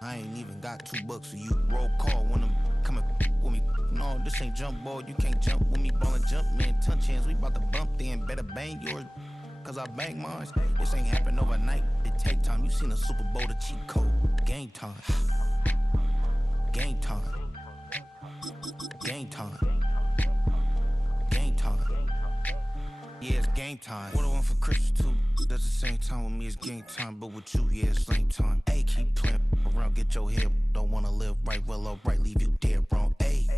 I ain't even got $2, so you roll call when I'm coming with me. No, this ain't jump ball, you can't jump with me. Ballin' jump, man, touch hands, we bout to bump then. Better bang yours, cause I bang mine. This ain't happen overnight, it take time. You seen a Super Bowl, the cheat code. Game time. Game time. Game time. Game time. Yeah, it's game time. What I want for Christmas too. That's the same time with me, it's game time. But with you, yeah, it's same time. Hey, keep playing around, get your head. Don't wanna live right, well, alright, leave you dead wrong. Hey,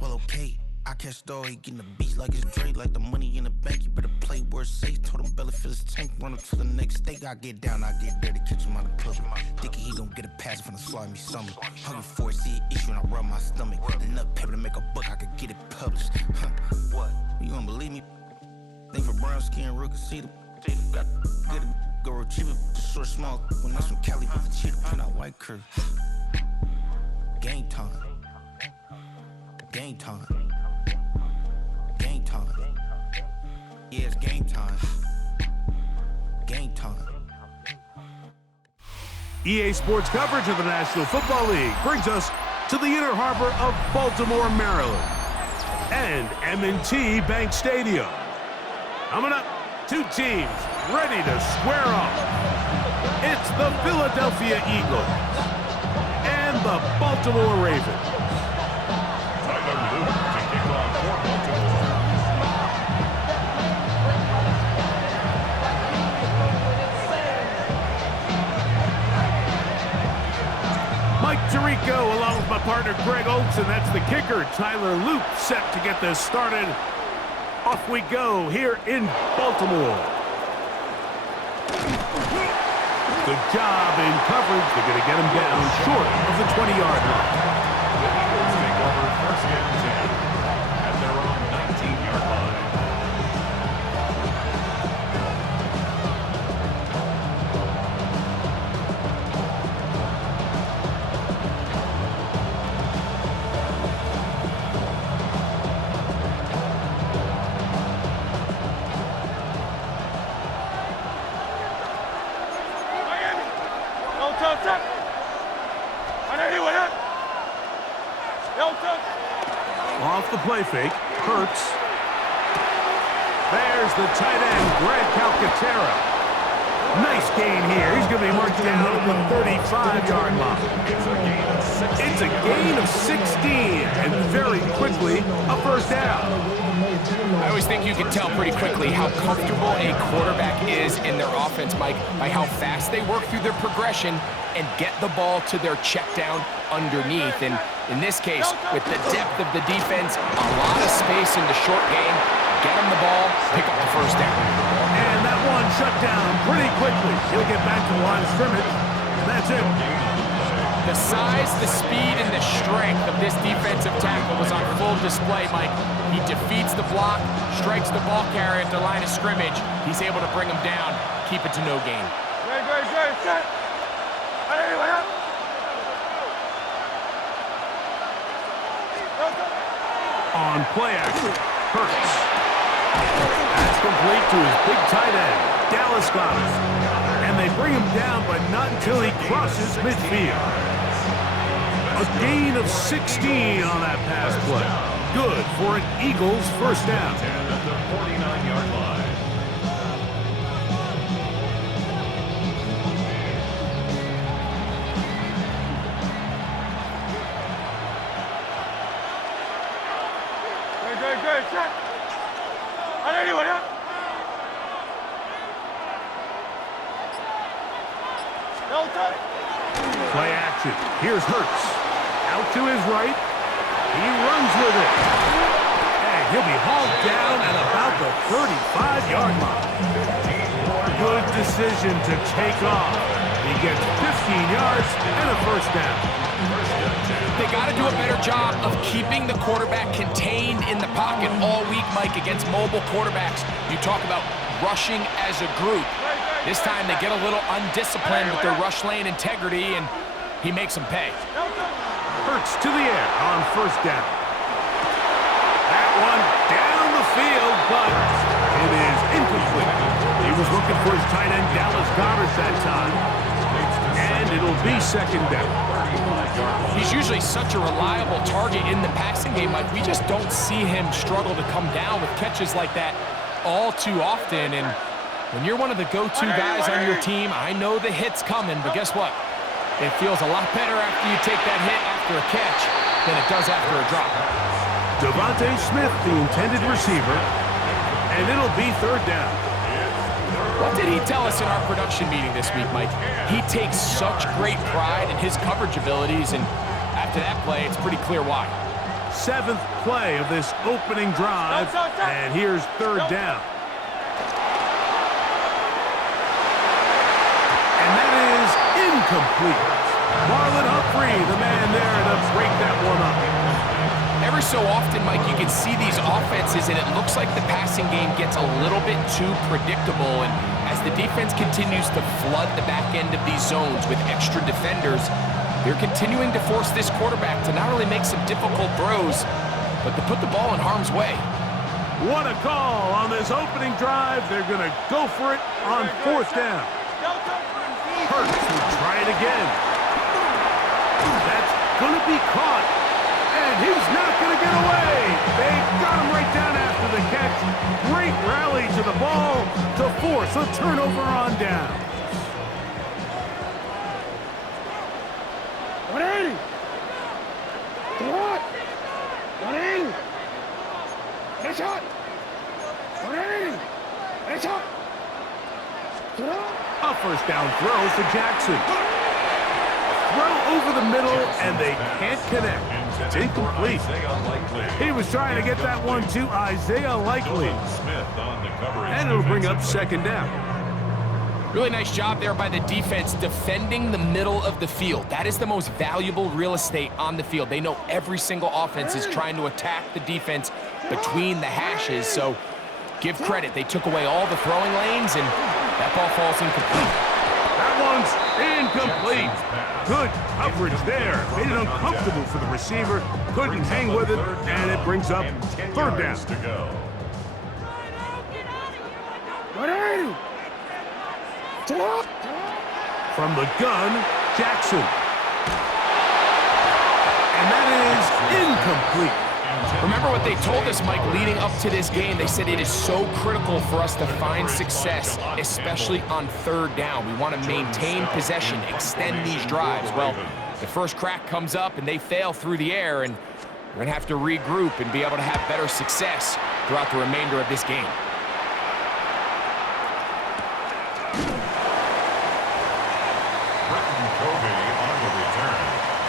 well, okay. I catch the dog, he getting the beats like it's Dre, like the money in the bank. You better play where it's safe. Told him belly fill his tank, run him to the next steak. I get down, I get dirty, catch him on the push. Thinking he gon' get a pass from the slimy stomach. Hungry for it, see an issue and I rub my stomach. Enough paper to make a book, I could get it published. What? You don't believe me? Think for brown skin, real can see them. Got good go retrieve it, short small. When that's from Cali, with the cheetah print out white curve. Game time. Game time. Game time. Yeah, it's game time. Game time. EA Sports coverage of the National Football League brings us to the inner harbor of Baltimore, Maryland, and M&T Bank Stadium. Coming up, two teams ready to square off. It's the Philadelphia Eagles and the Baltimore Ravens. Mike Tirico along with my partner Greg Oaks, and that's the kicker, Tyler Loop, set to get this started. Off we go here in Baltimore. Good job in coverage. They're going to get him down short of the 20-yard line. Let's take over first and 10 at their own 19-yard line. Off the play fake, Hurts. There's the tight end, Greg Calcaterra. Nice gain here. He's going to be marked down at the 35-yard line. It's a gain of 16, and very quickly, a first down. I always think you can tell pretty quickly how comfortable a quarterback is in their offense, Mike, by how fast they work through their progression and get the ball to their check down underneath. And in this case, with the depth of the defense, a lot of space in the short game, get them the ball, pick up the first down. And that one shut down pretty quickly. He'll get back to the line of scrimmage, and that's it. The size, the speed, and the strength of this defensive tackle was on full display, Mike. He defeats the block, strikes the ball carrier at the line of scrimmage. He's able to bring him down, keep it to no gain. Set. On play action, Hurts. That's complete to his big tight end, Dallas Goedert. And they bring him down, but not until he crosses midfield. A gain of 16 on that pass play. Good for an Eagles first down. At the 49-yard line. Set. Play action. Here's Hurts. Out to his right. He runs with it. And he'll be hauled down at about the 35-yard line. Good decision to take off. He gets 15 yards and a first down. They got to do a better job of keeping the quarterback contained in the pocket all week, Mike, against mobile quarterbacks. You talk about rushing as a group. This time they get a little undisciplined with their rush lane integrity, and he makes them pay. Hurts to the air on first down. That one down the field, but it is incomplete. He was looking for his tight end, Dallas Goedert, that time. And it'll be second down. He's usually such a reliable target in the passing game, Mike. We just don't see him struggle to come down with catches like that all too often. And when you're one of the go-to guys on your team, I know the hit's coming, but guess what? It feels a lot better after you take that hit after a catch than it does after a drop. Devontae Smith, the intended receiver, and it'll be third down. What did he tell us in our production meeting this week, Mike? He takes such great pride in his coverage abilities, and after that play, it's pretty clear why. 7th play of this opening drive, and here's third down. And that is incomplete. Marlon Humphrey, the man there to break that one up. Every so often, Mike, you can see these offenses, and it looks like the passing game gets a little bit too predictable. And as the defense continues to flood the back end of these zones with extra defenders, they're continuing to force this quarterback to not only make some difficult throws, but to put the ball in harm's way. What a call on this opening drive. They're going to go for it on fourth down. Hurts will try it again. That's going to be caught. And he's not going to get away. They got him right down after the catch. Great rally to the ball to force a turnover on down. 180. What? 180. It's hot. 180. It's hot. A first down throw for Jackson. Throw over the middle, and they can't connect. It's incomplete. He was trying to get that one to Isaiah Likely. And it'll bring up second down. Really nice job there by the defense defending the middle of the field. That is the most valuable real estate on the field. They know every single offense is trying to attack the defense between the hashes, so give credit. They took away all the throwing lanes, and that ball falls incomplete. That one's incomplete. Good coverage there. Made it uncomfortable for the receiver. Couldn't hang with it, and it brings up third down. 180. From the gun, Jackson. And that is incomplete. Remember what they told us, Mike, leading up to this game. They said it is so critical for us to find success, especially on third down. We want to maintain possession, extend these drives. Well, the first crack comes up and they fail through the air, and we're going to have to regroup and be able to have better success throughout the remainder of this game.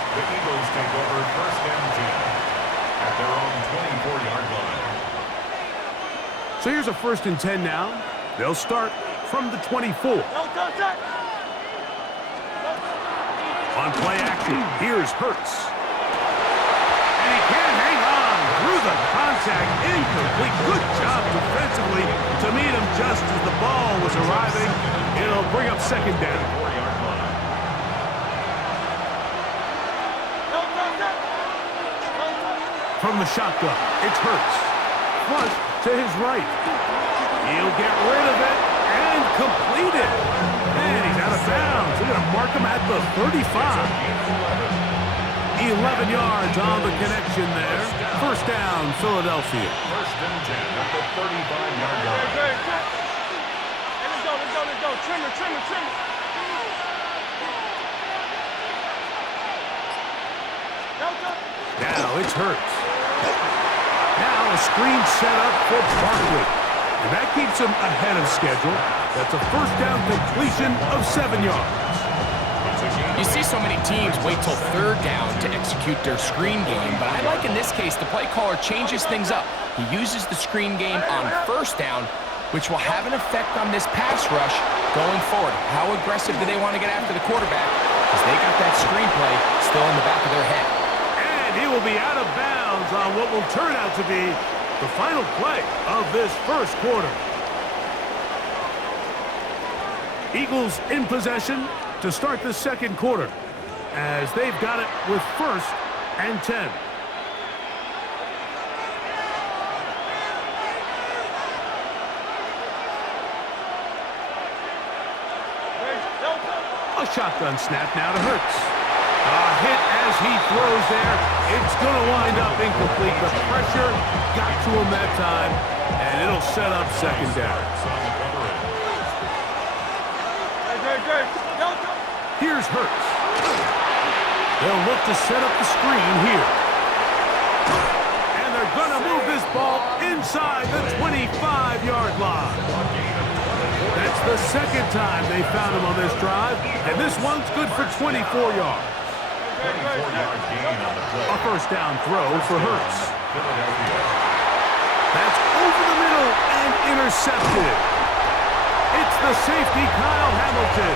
The Eagles take over first and 10 at their own 24-yard line. So here's a first and 10 now. They'll start from the 24. On play action, here's Hurts. And he can't hang on through the contact. Incomplete. Good job defensively to meet him just as the ball was arriving. It'll bring up second down. From the shotgun, it's Hurts. Flush to his right. He'll get rid of it and complete it. And he's out of bounds. They're going to mark him at the 35. 11 yards on the connection there. First down, Philadelphia. First and 10 at the 35-yard line. Let's go. Trim it. Now it's Hurts. Now a screen set up for Barkley. And that keeps him ahead of schedule. That's a first down completion of 7 yards. You see so many teams wait till third down to execute their screen game, but I like in this case the play caller changes things up. He uses the screen game on first down, which will have an effect on this pass rush going forward. How aggressive do they want to get after the quarterback? Because they got that screen play still in the back of their head. And he will be out of bounds on what will turn out to be the final play of this first quarter. Eagles in possession to start the second quarter as they've got it with first and 10. A shotgun snap now to Hurts. A hit as he throws there. It's going to wind up incomplete. The pressure got to him that time, and it'll set up second down. Here's Hurts. They'll look to set up the screen here. And they're going to move this ball inside the 25-yard line. That's the second time they found him on this drive, and this one's good for 24 yards. A first down throw for Hurts. That's over the middle and intercepted. It's the safety, Kyle Hamilton.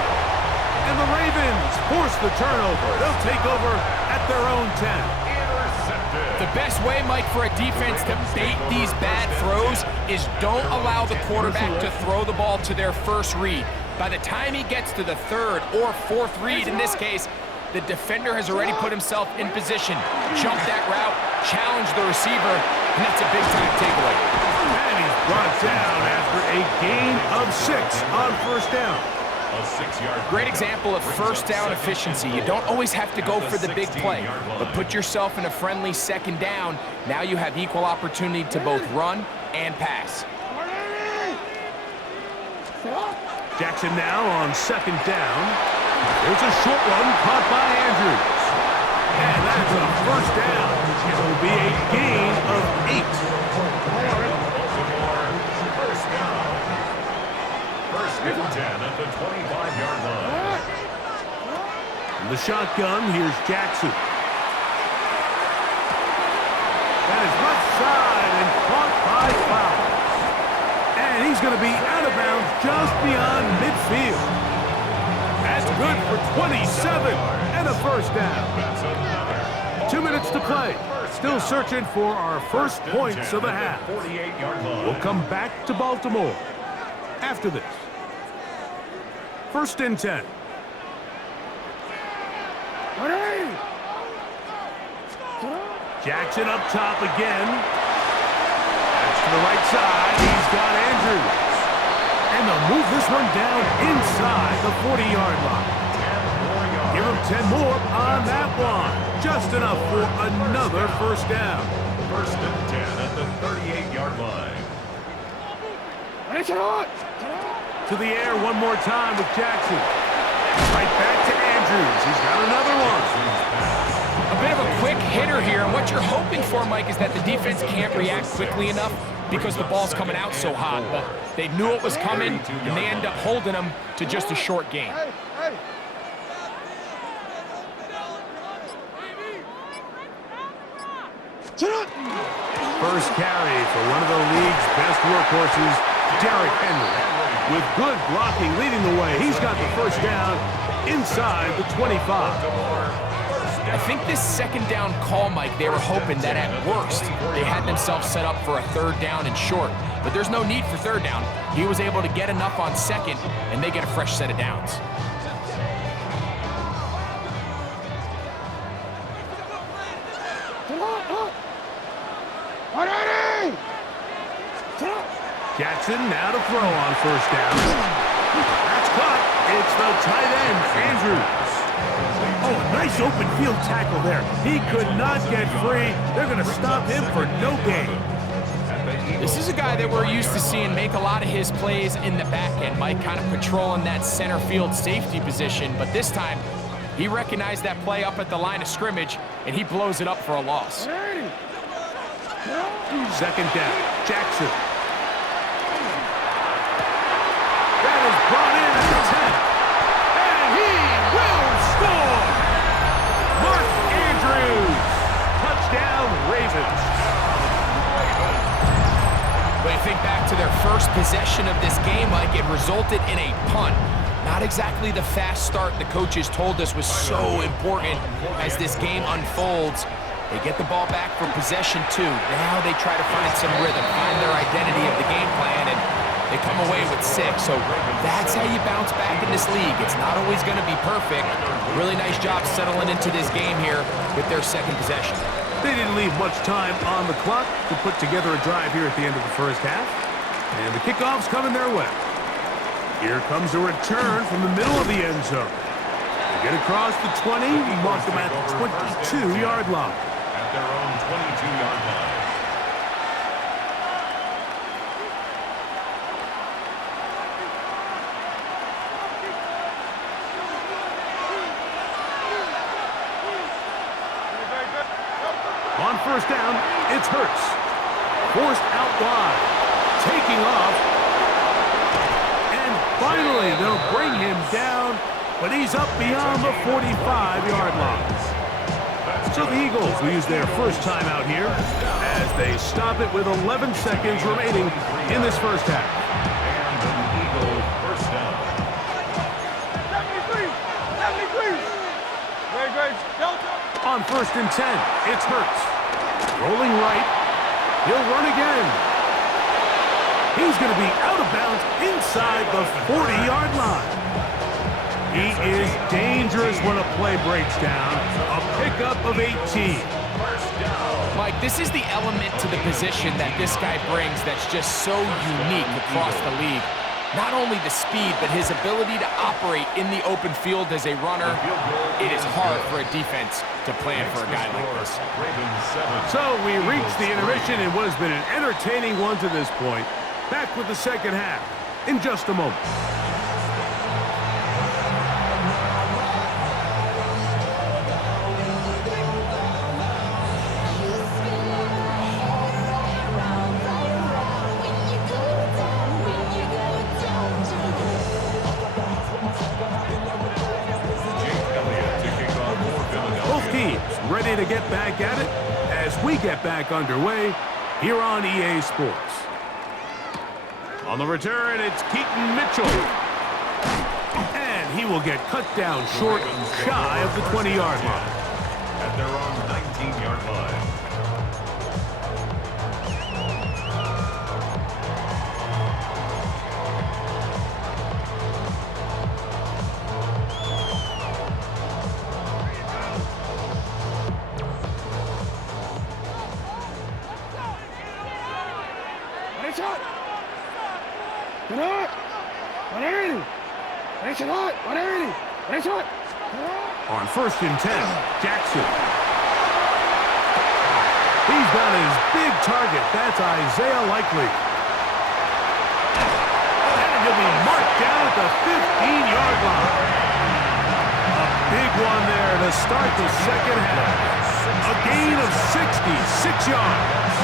And the Ravens force the turnover. They'll take over at their own 10. The best way, Mike, for a defense to bait these bad throws is don't allow the quarterback to throw the ball to their first read. By the time he gets to the third or fourth read, in this case, the defender has already put himself in position, jump that route, challenge the receiver, and that's a big-time takeaway. And he's brought down after a gain of 6 on first down. Great example of first down efficiency. You don't always have to go for the big play, but put yourself in a friendly second down. Now you have equal opportunity to both run and pass. Jackson now on second down. There's a short one caught by Andrews. And that's a first down. It will be a gain of 8. First and 10 at the 25-yard line. In the shotgun, here's Jackson. That is left side and caught by Flowers. And he's going to be out of bounds just beyond midfield. That's good for 27 and a first down. 2 minutes to play. Still searching for our first points of the half. We'll come back to Baltimore after this. First and 10. Jackson up top again. That's to the right side. He's got Andrews. And they'll move this one down inside the 40-yard line. Give him 10 more on that one. Just enough for another first down. First and 10 at the 38-yard line. To the air one more time with Jackson. Right back to Andrews. He's got another one. A bit of a quick hitter here, and what you're hoping for, Mike, is that the defense can't react quickly enough because the ball's coming out so hot. But they knew it was coming, and they end up holding them to just a short gain. First carry for one of the league's best workhorses, Derrick Henry. With good blocking leading the way, he's got the first down inside the 25. I think this second down call, Mike, they were hoping that at worst they had themselves set up for a third down and short. But there's no need for third down. He was able to get enough on second, and they get a fresh set of downs. Jackson now to throw on first down. That's caught. It's the tight end, Andrews. Oh, a nice open field tackle there. He could not get free. They're going to stop him for no gain. This is a guy that we're used to seeing make a lot of his plays in the back end, Mike, kind of patrolling that center field safety position. But this time, he recognized that play up at the line of scrimmage, and he blows it up for a loss. Second down, Jackson. That is brought in at the 10. And he will score! Mark Andrews. Touchdown, Ravens. When you think back to their first possession of this game, Mike, it resulted in a punt. Not exactly the fast start the coaches told us was so important as this game unfolds. They get the ball back for possession 2. Now they try to find some rhythm, find their identity of the game plan, and they come away with 6. So that's how you bounce back in this league. It's not always going to be perfect. Really nice job settling into this game here with their second possession. They didn't leave much time on the clock to put together a drive here at the end of the first half. And the kickoff's coming their way. Here comes a return from the middle of the end zone. Get across the 20, mark them at the 22-yard line. At their own 22-yard line. On first down, it's Hurts. Forced out wide. Taking off. And finally, they'll bring him down, but he's up beyond the 45-yard line. So the Eagles will use their first time out here as they stop it with 11 seconds remaining in this first half. And the Eagles first down. 73! 73! Great, Delta! On first and 10, it's Hurts. Rolling right. He'll run again. He's going to be out of bounds inside the 40-yard line. He is dangerous when a play breaks down. A pickup of 18. Mike, this is the element to the position that this guy brings that's just so unique across the league. Not only the speed, but his ability to operate in the open field as a runner. It is hard for a defense to plan for a guy like this. So we reach the intermission in what has been an entertaining one to this point. Back with the second half in just a moment. Both teams ready to get back at it as we get back underway here on EA Sports. On the return, it's Keaton Mitchell. And he will get cut down short, shy of the 20-yard line. At their own 19-yard line. Ready, shot! Get up! 180! Ready, shot! 180! Ready, shot! On first and 10, Jackson. He's got his big target. That's Isaiah Likely. And he'll be marked down at the 15-yard line. A big one there to start the second half. A gain of 66 yards.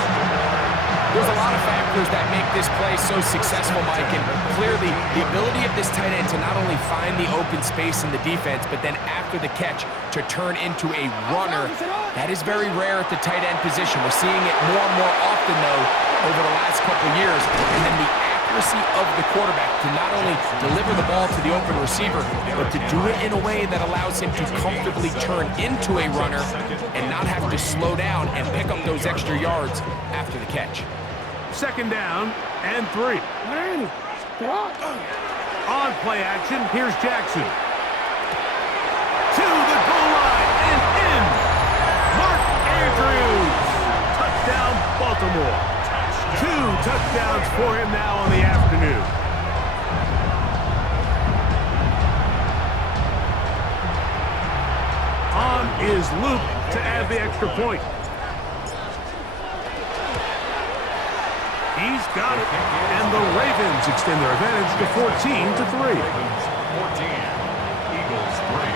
There's a lot of factors that make this play so successful, Mike, and clearly the ability of this tight end to not only find the open space in the defense, but then after the catch to turn into a runner, that is very rare at the tight end position. We're seeing it more and more often, though, over the last couple years. And then the accuracy of the quarterback to not only deliver the ball to the open receiver, but to do it in a way that allows him to comfortably turn into a runner and not have to slow down and pick up those extra yards after the catch. Second down and 3. 180! Get up! On play action, here's Jackson. To the goal line and in. Mark Andrews. Touchdown, Baltimore. 2 touchdowns for him now on the afternoon. On is Luke to add the extra point. He's got it, and the Ravens extend their advantage to 14-3. Ravens 14, Eagles 3.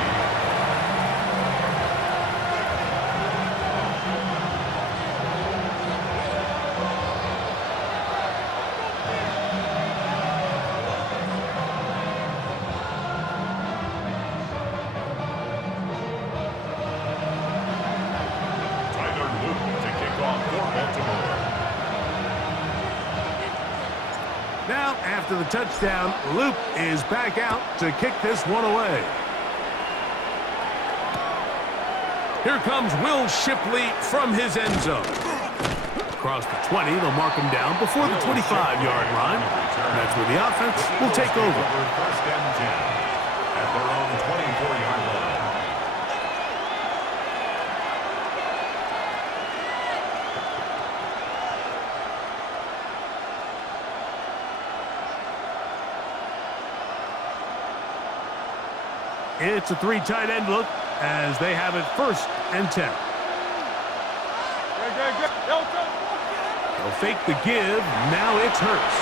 Tyler Luke to kick off for Baltimore. Now, after the touchdown, Luke is back out to kick this one away. Here comes Will Shipley from his end zone. Across the 20, they'll mark him down before the 25-yard line. And that's where the offense will take over. First and 10 at their own 24-yard line. It's a 3 tight end look as they have it 1st and 10. They'll fake the give. Now it's Hurts.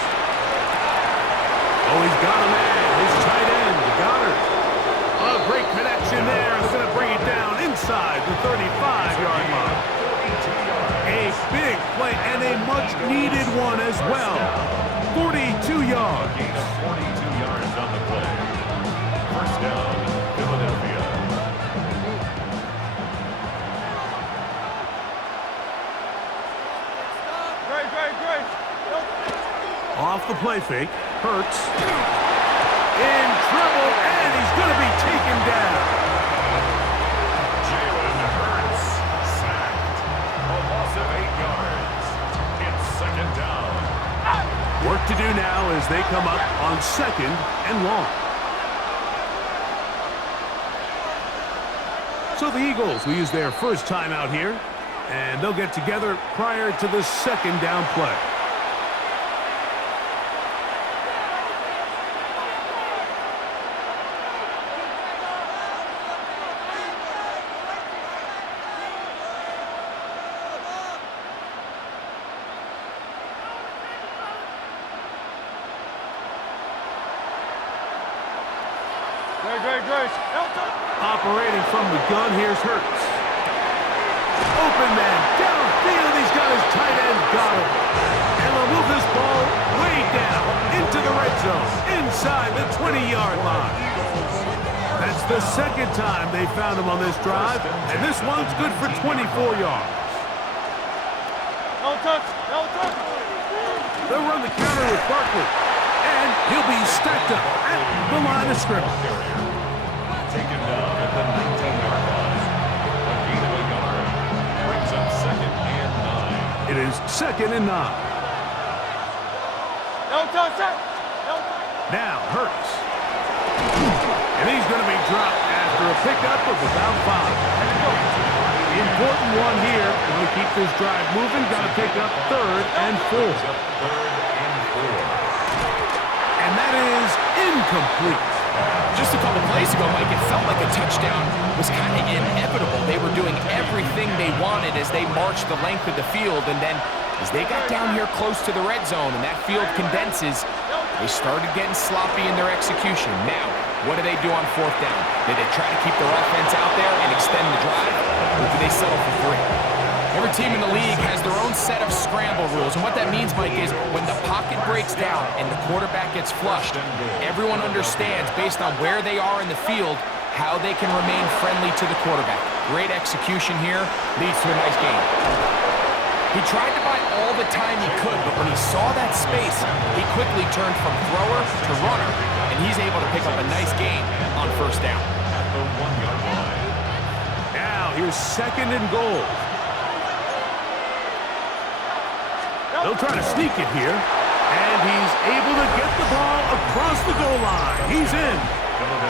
Oh, he's got a man. His tight end, Goddard. A great connection there. It's going to bring it down inside the 35-yard line. A big play and a much-needed one as well. 42 yards. 42 yards on the play. First down, Philadelphia. Great. Off the play fake. Hurts. In trouble, and he's going to be taken down. Jalen Hurts sacked. A loss of 8 yards. It's 2nd down. Work to do now as they come up on 2nd and long. So the Eagles will use their first time out here, and they'll get together prior to the 2nd down play. Great. Operating from the gun, here's Hurts. Open man, downfield, he's got his tight end, Goddard. And they'll move this ball way down into the red zone, inside the 20-yard line. That's the 2nd time they found him on this drive, and this one's good for 24 yards. No touch. They'll run the counter with Barkley, and he'll be stacked up at the line of scrimmage. Taken down at the 19-yard line. A gain of a yard. Brings up 2nd and 9. It is 2nd and 9. No touch. Now Hurts. And he's going to be dropped after a pickup of about 5. Important one here. Want to keep this drive moving. Got to pick up 3rd and 4. And that is incomplete. Just a couple plays ago, Mike, it felt like a touchdown was kind of inevitable. They were doing everything they wanted as they marched the length of the field, and then as they got down here close to the red zone and that field condenses, they started getting sloppy in their execution. Now, what do they do on 4th down? Did they try to keep their offense out there and extend the drive, or do they settle for 3? Every team in the league has their own set of scramble rules, and what that means, Mike, is when the pocket breaks down and the quarterback gets flushed, everyone understands, based on where they are in the field, how they can remain friendly to the quarterback. Great execution here, leads to a nice game. He tried to buy all the time he could, but when he saw that space, he quickly turned from thrower to runner, and he's able to pick up a nice gain on 1st down. At the 1-yard line. Now here's 2nd and goal. They'll try to sneak it here, and he's able to get the ball across the goal line. He's in.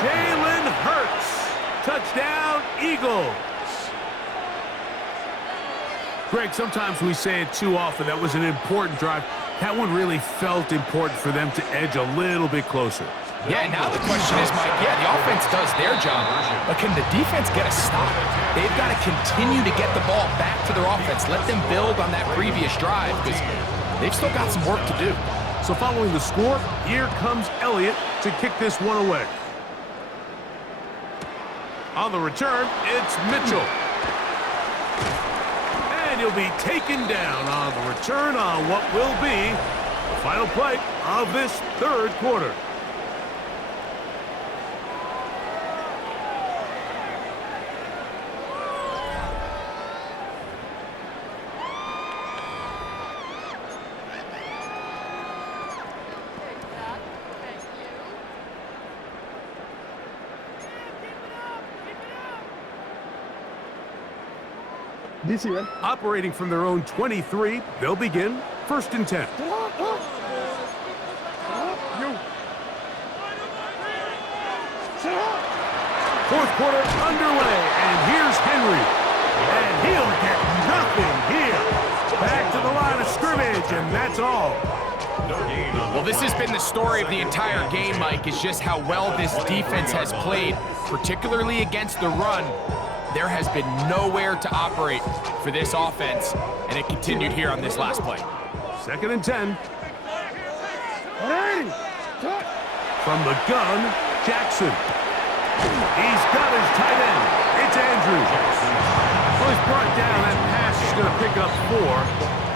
Jalen Hurts. Touchdown, Eagles. Greg, sometimes we say it too often. That was an important drive. That one really felt important for them to edge a little bit closer. Yeah, now the question is, Mike, yeah, the offense does their job, but can the defense get a stop? They've got to continue to get the ball back to their offense. Let them build on that previous drive because they've still got some work to do. So following the score, here comes Elliott to kick this one away. On the return, it's Mitchell. And he'll be taken down on the return on what will be the final play of this 3rd quarter. DC, man. Operating from their own 23, they'll begin 1st and 10. Fourth quarter underway, and here's Henry. And he'll get nothing here. Back to the line of scrimmage, and that's all. No gain on the Well, this has play. been the story of the entire game, Mike, is just how well this defense has played, particularly against the run. There has been nowhere to operate for this offense, and it continued here on this last play. 2nd and 10. From the gun, Jackson. He's got his tight end. It's Andrews. Well, he's brought down. That pass is going to pick up 4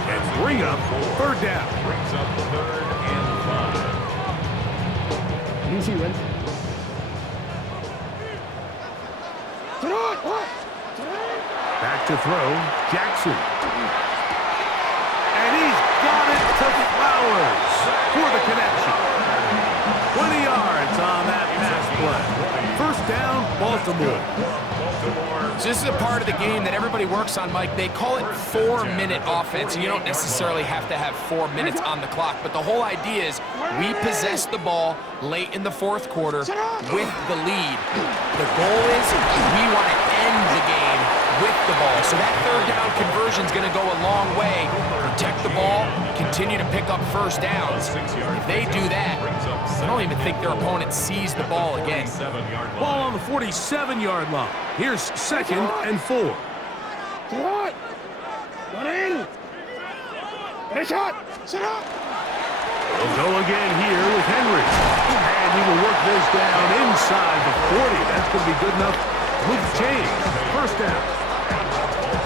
and bring up 3rd down. Brings up 3rd and 5. DC, man. Back to throw, Jackson. And he's got it to Flowers for the connection. 20 yards on that pass play. 1st down, Baltimore. So this is a part of the game that everybody works on, Mike. They call it 4-minute offense. You don't necessarily have to have 4 minutes on the clock, but the whole idea is we possess the ball late in the 4th quarter with the lead. The goal is we want to end the game with the ball. So that 3rd down conversion is going to go a long way. Protect the ball, continue to pick up 1st downs. If they do that, I don't even think their opponent sees the ball again. Ball on the 47-yard line. Here's 2nd and 4. They'll go again here with Henry. And he will work this down inside the 40. That's going to be good enough to move the chains. 1st down.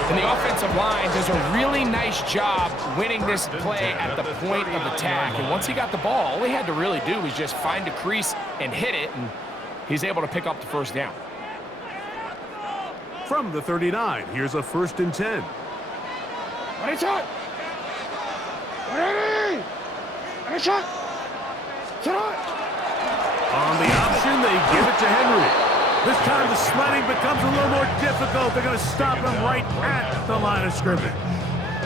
And the offensive line does a really nice job winning this play at the point of attack. And once he got the ball, all he had to really do was just find a crease and hit it, and he's able to pick up the 1st down. From the 39, here's a 1st and 10. On the option, they give it to Henry. This time the sledding becomes a little more difficult. They're going to stop him right at the line of scrimmage.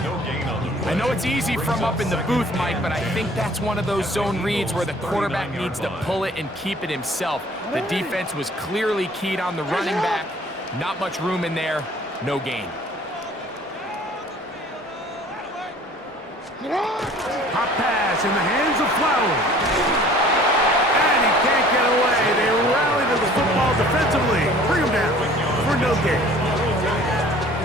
No gain on the play. I know it's easy from up in the booth, Mike, but I think that's one of those zone reads where the quarterback needs to pull it and keep it himself. The defense was clearly keyed on the running back. Not much room in there. No gain. Hot pass in the hands of Flowers. And he can't get away. They rally to the football defensively. Bring him down for no gain.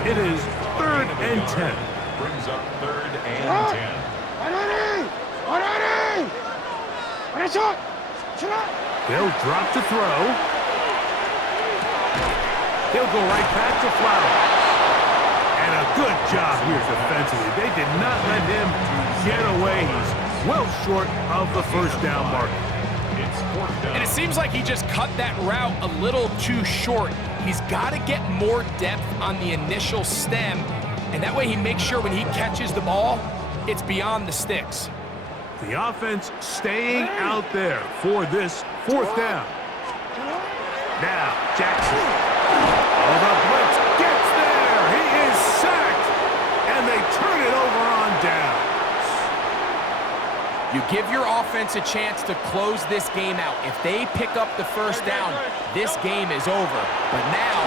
It is 3rd and 10. Brings up 3rd and 10. They'll drop to throw. He'll go right back to Flowers. And a good job here defensively. They did not let him get away. He's well short of the 1st down mark. It's 4th down. And it seems like he just cut that route a little too short. He's got to get more depth on the initial stem, and that way he makes sure when he catches the ball, it's beyond the sticks. The offense staying out there for this 4th down. Now, Jackson. Oh, the blitz gets there. He is sacked, and they turn it over on downs. You give your offense a chance to close this game out. If they pick up the 1st down, this game is over. But now,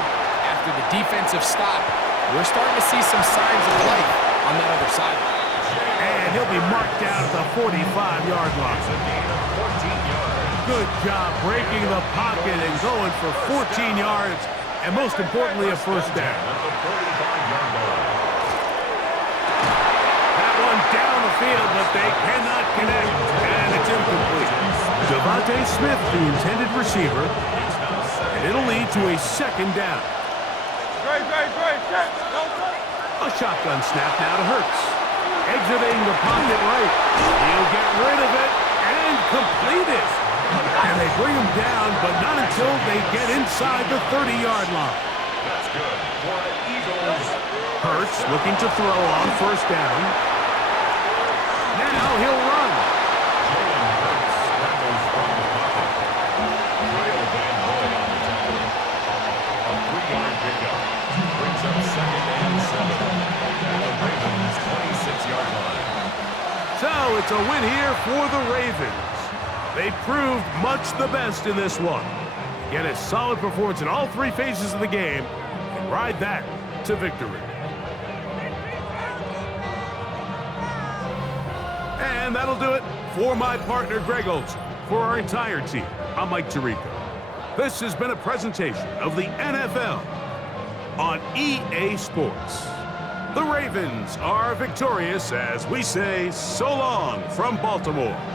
after the defensive stop, we're starting to see some signs of life on that other side. And he'll be marked down at the 45-yard line. Good job breaking the pocket and going for 14 yards, and most importantly, a 1st down. That one down the field, but they cannot connect, and it's incomplete. Devontae Smith, the intended receiver, and it'll lead to a 2nd down. A shotgun snap now to Hurts. Exiting the pocket right. He'll get rid of it and complete it. And they bring him down, but not until they get inside the 30-yard line. That's good for the Eagles. Hurts looking to throw on 1st down. Now he'll run. Jalen Hurts scrambles from the pocket. Kyle Van Noy on the tackle. A 3-yard pickup. Brings up 2nd and 7. And the Ravens 26-yard line. So it's a win here for the Ravens. They proved much the best in this one. Get a solid performance in all 3 phases of the game and ride that to victory. And that'll do it for my partner, Greg Olson. For our entire team, I'm Mike Tirico. This has been a presentation of the NFL on EA Sports. The Ravens are victorious as we say so long from Baltimore.